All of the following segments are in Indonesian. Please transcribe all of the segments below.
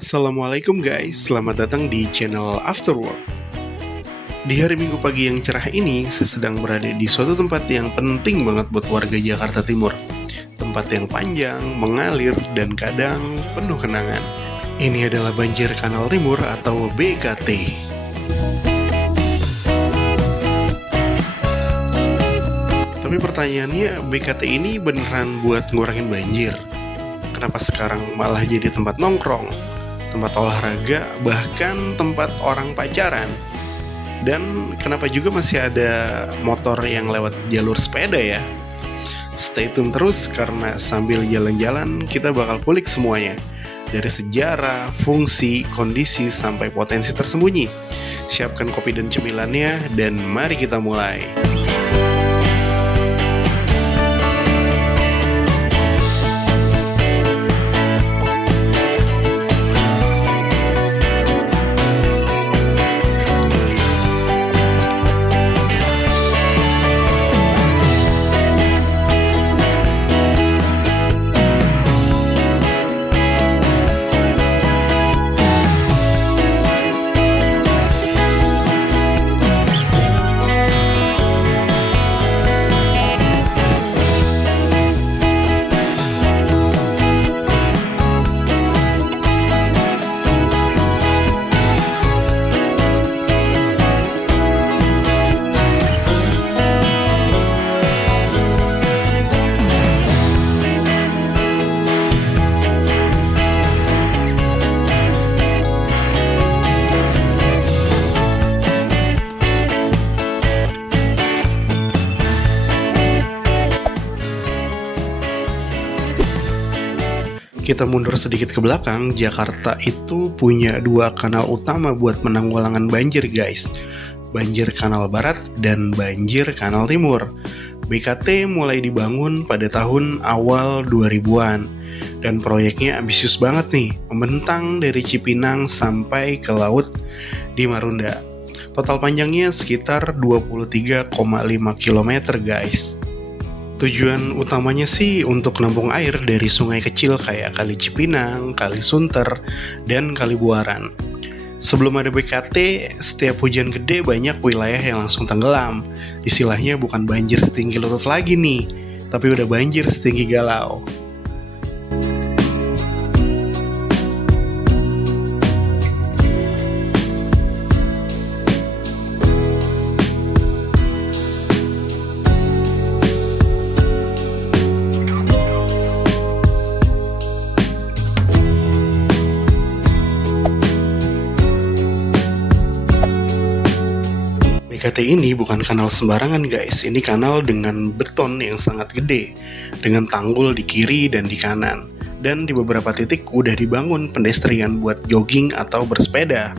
Assalamualaikum guys, selamat datang di channel Afterwork. Di hari Minggu pagi yang cerah ini, saya sedang berada di suatu tempat yang penting banget buat warga Jakarta Timur. Tempat yang panjang, mengalir, dan kadang penuh kenangan. Ini adalah Banjir Kanal Timur atau BKT. Tapi pertanyaannya, BKT ini beneran buat ngurangin banjir? Kenapa sekarang malah jadi tempat nongkrong, tempat olahraga, bahkan tempat orang pacaran? Dan kenapa juga masih ada motor yang lewat jalur sepeda ya? Stay tune terus karena sambil jalan-jalan kita bakal kulik semuanya. Dari sejarah, fungsi, kondisi, sampai potensi tersembunyi. Siapkan kopi dan cemilannya dan mari kita mulai. Kita mundur sedikit ke belakang, Jakarta itu punya dua kanal utama buat penanggulangan banjir guys. Banjir Kanal Barat dan Banjir Kanal Timur. BKT mulai dibangun pada tahun awal 2000-an. Dan proyeknya ambisius banget nih, membentang dari Cipinang sampai ke laut di Marunda. Total panjangnya sekitar 23,5 km guys. Tujuan utamanya sih untuk nampung air dari sungai kecil kayak Kali Cipinang, Kali Sunter, dan Kali Buaran. Sebelum ada BKT, setiap hujan gede banyak wilayah yang langsung tenggelam. Istilahnya bukan banjir setinggi lutut lagi nih, tapi udah banjir setinggi galau. BKT ini bukan kanal sembarangan guys, ini kanal dengan beton yang sangat gede, dengan tanggul di kiri dan di kanan. Dan di beberapa titik udah dibangun pedestrian buat jogging atau bersepeda.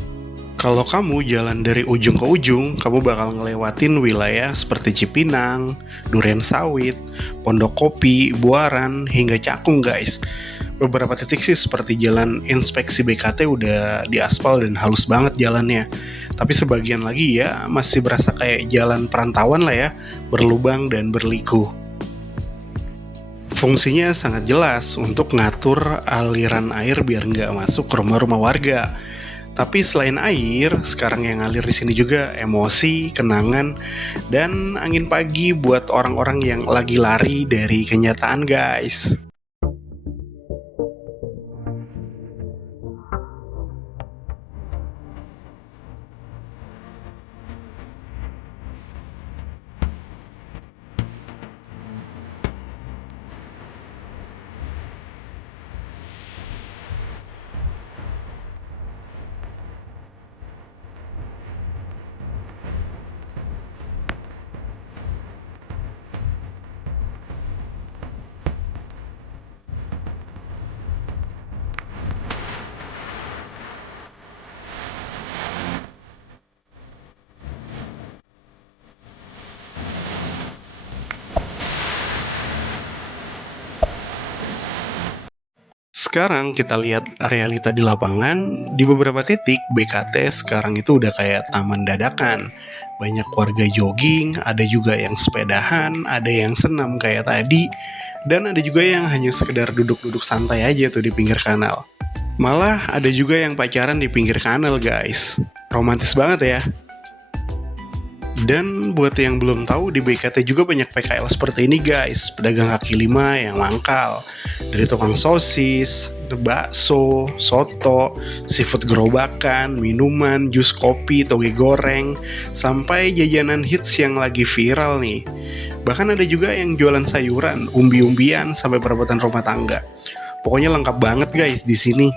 Kalau kamu jalan dari ujung ke ujung, kamu bakal ngelewatin wilayah seperti Cipinang, Durensawit, Pondok Kopi, Buaran, hingga Cakung guys. Beberapa titik sih seperti jalan inspeksi BKT udah diaspal dan halus banget jalannya. Tapi sebagian lagi ya masih berasa kayak jalan perantauan lah ya, berlubang dan berliku. Fungsinya sangat jelas untuk ngatur aliran air biar nggak masuk ke rumah-rumah warga. Tapi selain air, sekarang yang ngalir di sini juga emosi, kenangan, dan angin pagi buat orang-orang yang lagi lari dari kenyataan guys. Sekarang kita lihat realita di lapangan, di beberapa titik BKT sekarang itu udah kayak taman dadakan. Banyak warga jogging, ada juga yang sepedahan, ada yang senam kayak tadi, Dan ada juga yang hanya sekedar duduk-duduk santai aja tuh di pinggir kanal. Malah ada juga yang pacaran di pinggir kanal guys. Romantis banget ya. Dan buat yang belum tahu, di BKT juga banyak PKL seperti ini guys. Pedagang kaki lima yang mangkal. Dari tukang sosis, bakso, soto, seafood gerobakan, minuman, jus kopi, toge goreng, sampai jajanan hits yang lagi viral nih. Bahkan ada juga yang jualan sayuran, umbi-umbian, sampai perebutan rumah tangga. Pokoknya lengkap banget guys di sini.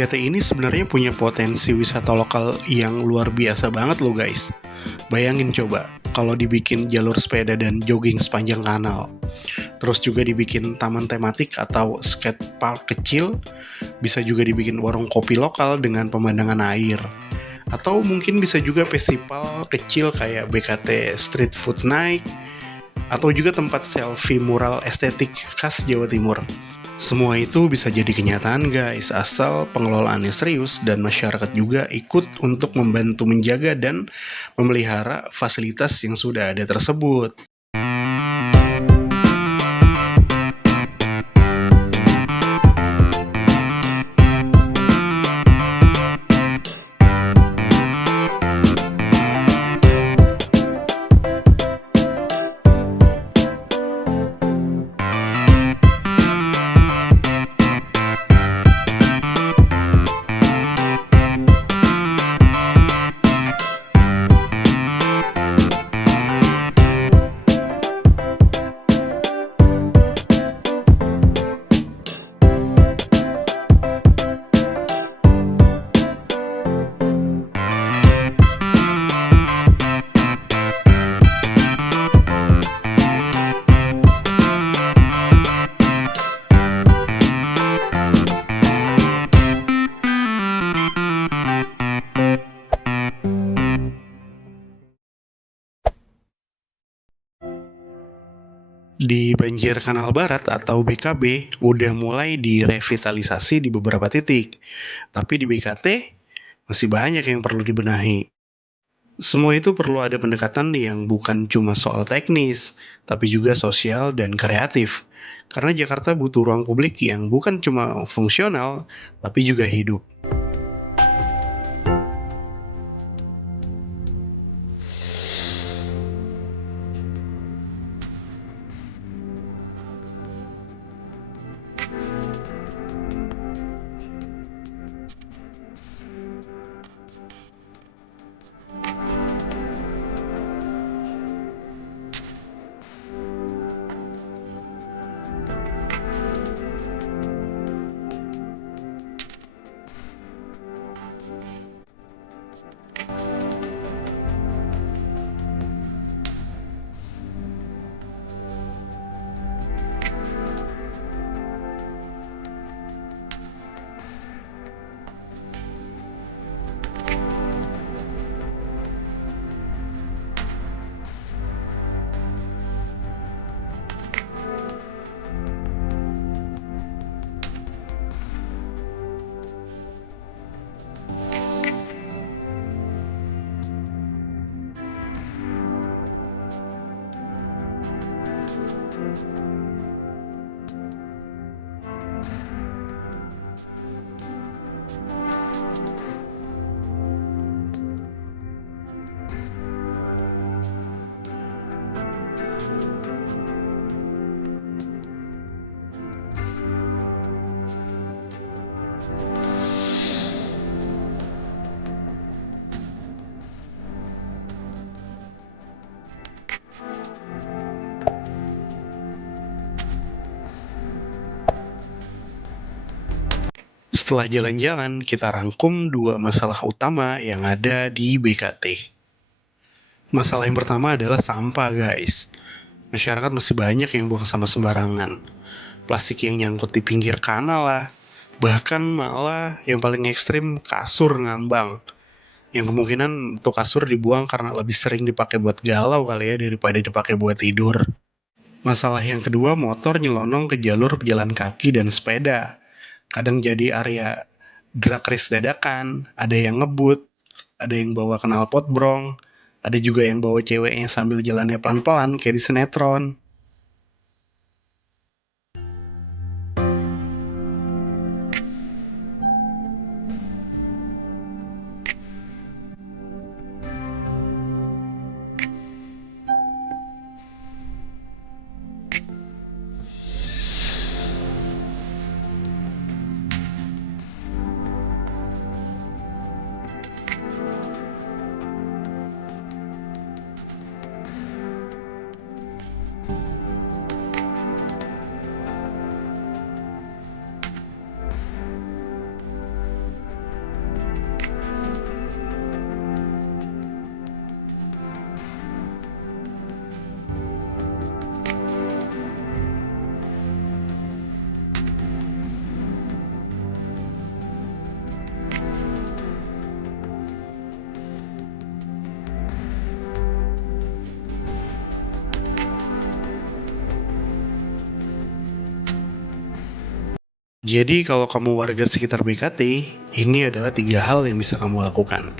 BKT ini sebenarnya punya potensi wisata lokal yang luar biasa banget loh guys. Bayangin coba, kalau dibikin jalur sepeda dan jogging sepanjang kanal. Terus juga dibikin taman tematik atau skate park kecil. Bisa juga dibikin warung kopi lokal dengan pemandangan air. Atau mungkin bisa juga festival kecil kayak BKT Street Food Night. Atau juga tempat selfie mural estetik khas Jawa Timur. Semua itu bisa jadi kenyataan guys, asal pengelolaannya serius dan masyarakat juga ikut untuk membantu menjaga dan memelihara fasilitas yang sudah ada tersebut. Di Banjir Kanal Barat atau BKB udah mulai direvitalisasi di beberapa titik. Tapi di BKT masih banyak yang perlu dibenahi. Semua itu perlu ada pendekatan yang bukan cuma soal teknis, tapi juga sosial dan kreatif. Karena Jakarta butuh ruang publik yang bukan cuma fungsional, tapi juga hidup. Setelah jalan-jalan, kita rangkum dua masalah utama yang ada di BKT. Masalah yang pertama adalah sampah, guys. Masyarakat masih banyak yang buang sampah sembarangan. Plastik yang nyangkut di pinggir kanal lah. Bahkan malah yang paling ekstrim, kasur ngambang. Yang kemungkinan untuk kasur dibuang karena lebih sering dipakai buat galau kali ya daripada dipakai buat tidur. Masalah yang kedua, motor nyelonong ke jalur pejalan kaki dan sepeda. Kadang jadi area drag race dadakan, ada yang ngebut, ada yang bawa knalpot brong, ada juga yang bawa ceweknya sambil jalannya pelan-pelan kayak di sinetron. Jadi kalau kamu warga sekitar BKT, ini adalah 3 hal yang bisa kamu lakukan.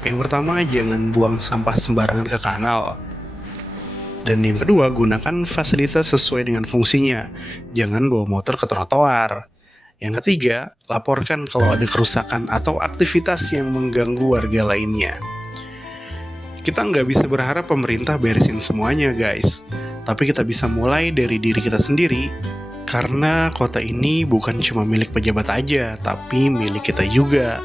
Yang pertama, jangan buang sampah sembarangan ke kanal. Dan yang kedua, gunakan fasilitas sesuai dengan fungsinya. Jangan bawa motor ke trotoar. Yang ketiga, laporkan kalau ada kerusakan atau aktivitas yang mengganggu warga lainnya. Kita nggak bisa berharap pemerintah beresin semuanya, guys. Tapi kita bisa mulai dari diri kita sendiri. Karena kota ini bukan cuma milik pejabat aja, tapi milik kita juga.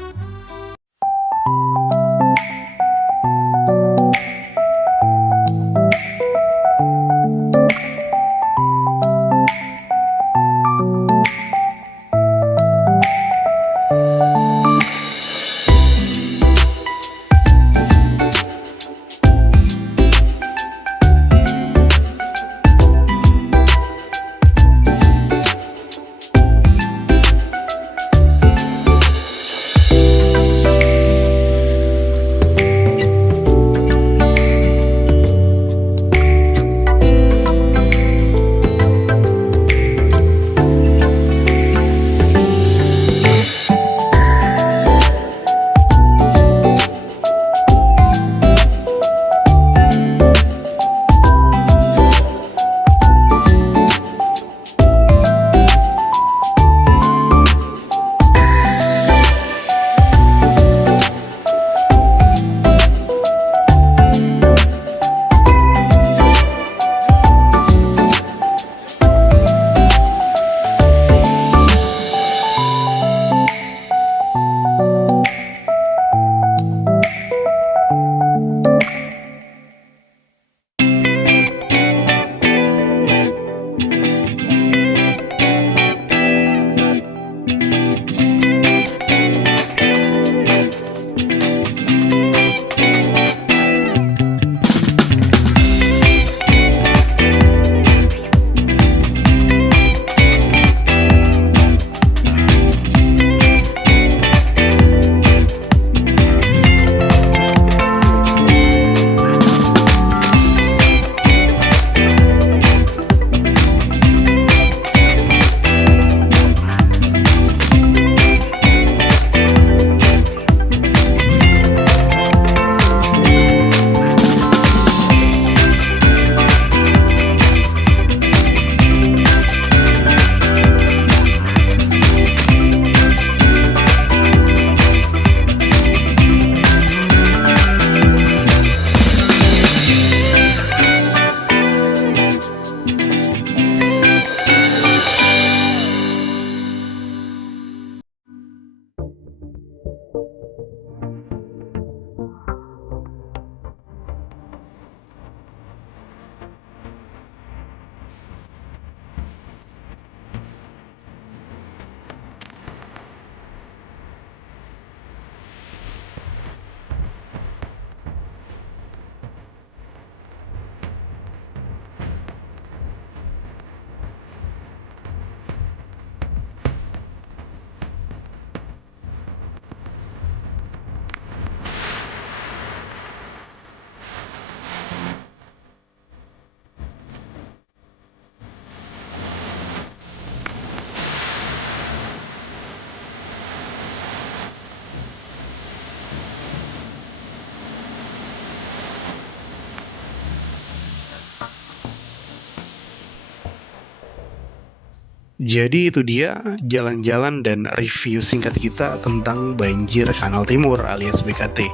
Jadi itu dia jalan-jalan dan review singkat kita tentang banjir Kanal Timur alias BKT.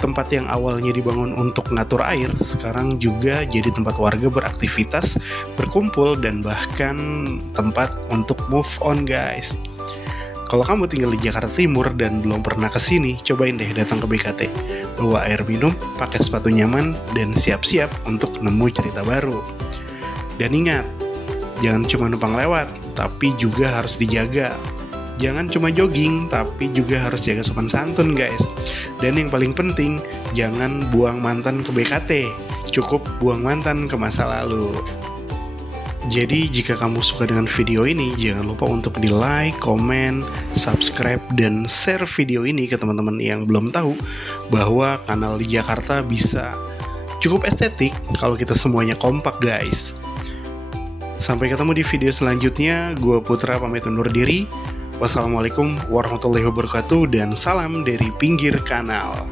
Tempat yang awalnya dibangun untuk ngatur air, sekarang juga jadi tempat warga beraktivitas, berkumpul, dan bahkan tempat untuk move on guys. Kalau kamu tinggal di Jakarta Timur dan belum pernah kesini, cobain deh datang ke BKT. Bawa air minum, pakai sepatu nyaman, dan siap-siap untuk nemu cerita baru. Dan ingat, jangan cuma numpang lewat, tapi juga harus dijaga. Jangan cuma jogging, tapi juga harus jaga sopan santun guys. Dan yang paling penting, jangan buang mantan ke BKT. Cukup buang mantan ke masa lalu. Jadi jika kamu suka dengan video ini, jangan lupa untuk di like, komen, subscribe, dan share video ini ke teman-teman yang belum tahu bahwa kanal di Jakarta bisa cukup estetik kalau kita semuanya kompak guys. Sampai ketemu di video selanjutnya, gue Putra pamit undur diri. Wassalamualaikum warahmatullahi wabarakatuh dan salam dari pinggir kanal.